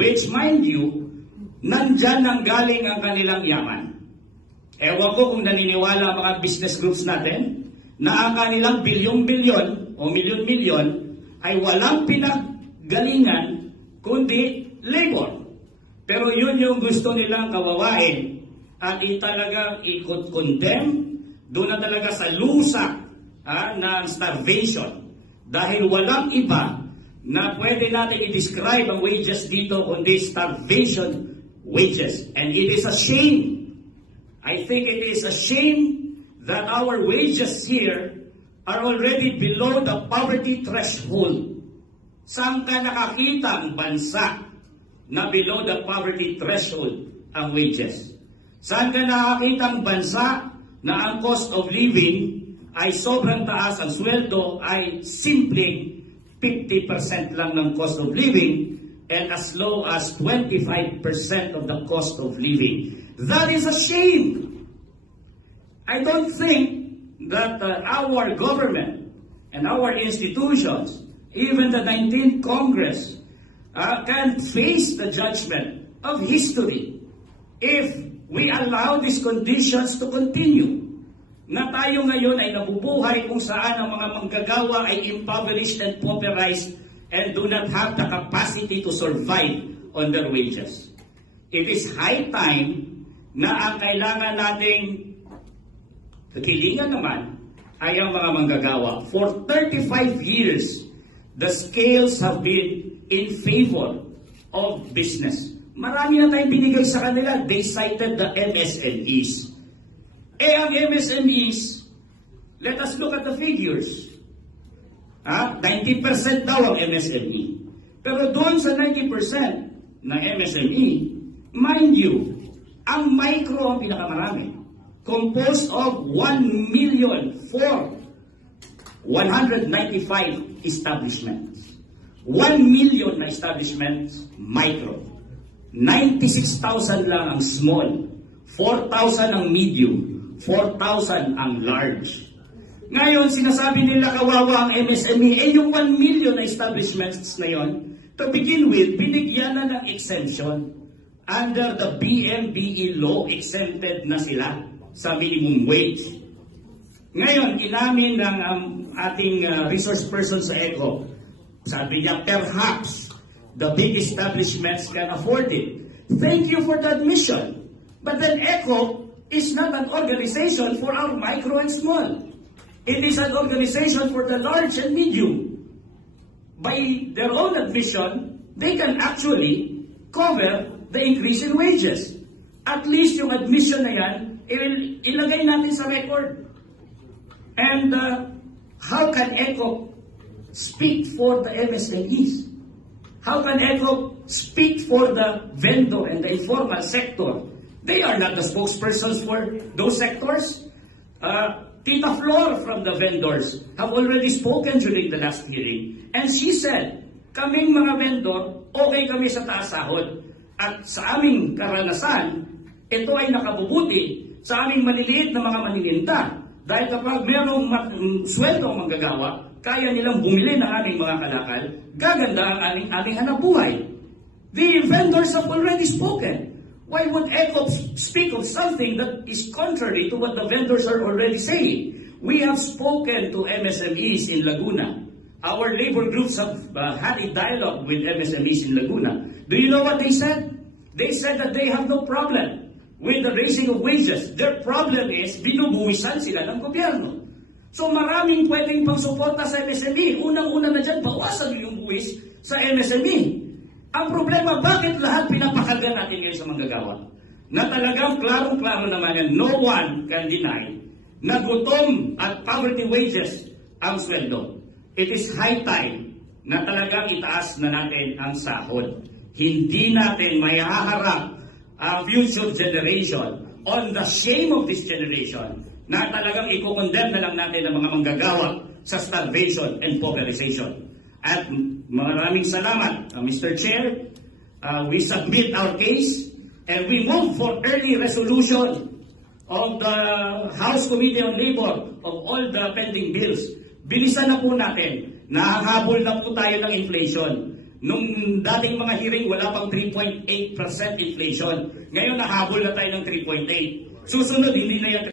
Which mind you, nandyan ang galing ang kanilang yaman. Ewan ko kung naniniwala ang mga business groups natin na ang kanilang bilyong-bilyon o milyon-milyon ay walang pinaggalingan kundi labor. Pero yun yung gusto nilang kawawain at italagang ikot-condemn doon na talaga sa lusak ah, ng starvation. Dahil walang iba na pwede natin i-describe ang wages dito kundi starvation wages. And it is a shame I think it is a shame that our wages here are already below the poverty threshold. Saan ka nakakita ang bansa na below the poverty threshold ang wages? Saan ka nakakita ang bansa na ang cost of living ay sobrang taas, ang sweldo ay simpleng 50% lang ng cost of living and as low as 25% of the cost of living. That is a shame. I don't think that uh, our government and our institutions, even the 19th Congress, uh, can face the judgment of history if we allow these conditions to continue. Na tayo ngayon ay nabubuhay kung saan ang mga manggagawa ay impoverished and pauperized and do not have the capacity to survive on their wages. It is high time na ang kailangan nating kakilingan naman ay ang mga manggagawa. For 35 years, the scales have been in favor of business. Marami na tayong binigay sa kanila. They cited the MSMEs. Eh, ang MSMEs, let us look at the figures. Ah, 90% daw ang MSME. Pero doon sa 90% ng MSME, mind you, ang micro ang pinakamarami. Composed of 1 million for 195 establishments. 1 million na establishments, micro. 96,000 lang ang small. 4,000 ang medium. 4,000 ang large. Ngayon, sinasabi nila kawawa ang MSME, eh yung 1 million na establishments na yon, to begin with, binigyan na ng exemption. Under the BMBE law, exempted na sila sa minimum wage. Ngayon, inamin ng um, ating uh, resource person sa ECO, sabi niya, perhaps the big establishments can afford it. Thank you for the admission. But then ECO is not an organization for our micro and small. It is an organization for the large and medium. By their own admission, they can actually cover the increase in wages. At least yung admission na yan, il- ilagay natin sa record. And uh, how can ECO speak for the MSMEs? How can ECO speak for the vendor and the informal sector? They are not the spokespersons for those sectors. Uh, Tita Flor from the vendors have already spoken during the last hearing. And she said, kaming mga vendor, okay kami sa taas sahod. At sa aming karanasan, ito ay nakabubuti sa aming maliliit na mga manininda. Dahil kapag merong mm, sweldo ang manggagawa, kaya nilang bumili ng aming mga kalakal, gaganda ang aming, aming hanap buhay. The vendors have already spoken. Why would ECOP speak of something that is contrary to what the vendors are already saying? We have spoken to MSMEs in Laguna. Our labor groups have uh, had a dialogue with MSMEs in Laguna. Do you know what they said? They said that they have no problem with the raising of wages. Their problem is binubuwisan sila ng gobyerno. So maraming pwedeng pang sa MSME. Unang-una na dyan, bawasan yung buwis sa MSME. Ang problema, bakit lahat pinapakalgan natin ngayon sa manggagawa? Na talagang klarong-klaro naman yan, no one can deny na gutom at poverty wages ang sweldo. It is high time na talagang itaas na natin ang sahod. Hindi natin may haharap ang future generation on the shame of this generation na talagang i-condemn na lang natin ang mga manggagawa sa starvation and pauperization. At maraming salamat, uh, Mr. Chair. Uh, we submit our case and we move for early resolution of the House Committee on Labor of all the pending bills. Bilisan na po natin. Nahahabol na po tayo ng inflation. Nung dating mga hearing, wala pang 3.8% inflation. Ngayon, nahabol na tayo ng 3.8. Susunod, hindi na yan